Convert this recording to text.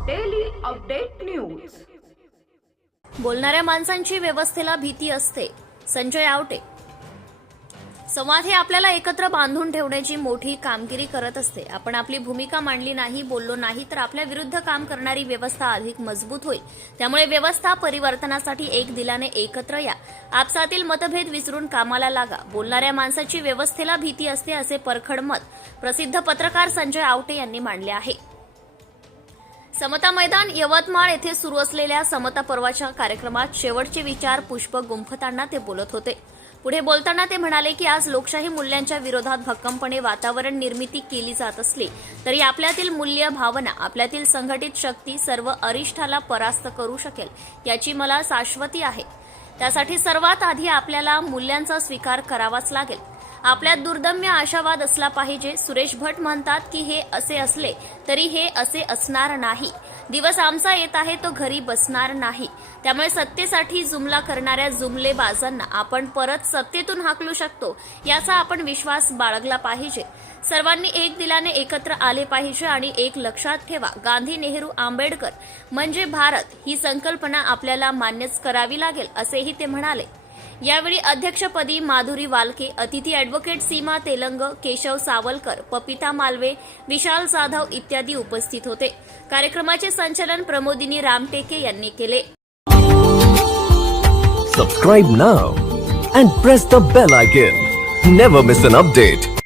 Update news बोलणाऱ्या माणसांची व्यवस्थेला भीती असते. संजय आवटे. संवाद हे आपल्याला एकत्र बांधून ठेवण्याची मोठी कामगिरी करत असते. आपण आपली भूमिका मांडली नाही बोललो नाही तर आपल्या विरुद्ध काम करणारी व्यवस्था अधिक मजबूत होईल. त्यामुळे व्यवस्था परिवर्तनासाठी एक दिलाने एकत्र या. आपसातील मतभेद विसरून कामाला लागा. बोलणाऱ्या माणसाची व्यवस्थेला भीती असते असे परखड मत प्रसिद्ध पत्रकार संजय आवटे यांनी मांडले आहे. समता मैदान यवतमाळ येथे सुरू असलेल्या समता पर्वाच्या कार्यक्रमात शेवटचे विचार पुष्प गुंफताना ते बोलत होते. पुढे बोलताना ते म्हणाले की आज लोकशाही मूल्यांच्या विरोधात भक्कमपणे वातावरण निर्मिती केली जात असली तरी आपल्यातील मूल्य भावना आपल्यातील संघटित शक्ती सर्व अरिष्ठाला परास्त करू शकेल याची मला शाश्वती आहे. त्यासाठी सर्वात आधी आपल्याला मूल्यांचा स्वीकार करावाच लागेल. आपल्यात दुर्दम्य आशावाद असला पाहिजे. सुरेश भट म्हणतात की हे असे असले तरी हे असे असणार नाही. दिवस आमचा येत आहे तो घरी बसणार नाही. त्यामुळे सत्तेसाठी जुमला करणाऱ्या जुमलेबाजांना आपण परत सत्तेतून हाकलू शकतो याचा आपण विश्वास बाळगला पाहिजे. सर्वांनी एक दिलाने एकत्र आले पाहिजे आणि एक लक्षात ठेवा गांधी नेहरू आंबेडकर म्हणजे भारत ही संकल्पना आपल्याला मान्यच करावी लागेल असेही ते म्हणाले. यावेळी अध्यक्षपदी माधुरी वालके अतिथी अॅडव्होकेट सीमा तेलंग केशव सावलकर पपिता मालवे विशाल जाधव इत्यादी उपस्थित होते. कार्यक्रमाचे संचालन प्रमोदिनी रामटेके यांनी केले. Subscribe now and press the bell icon never miss an update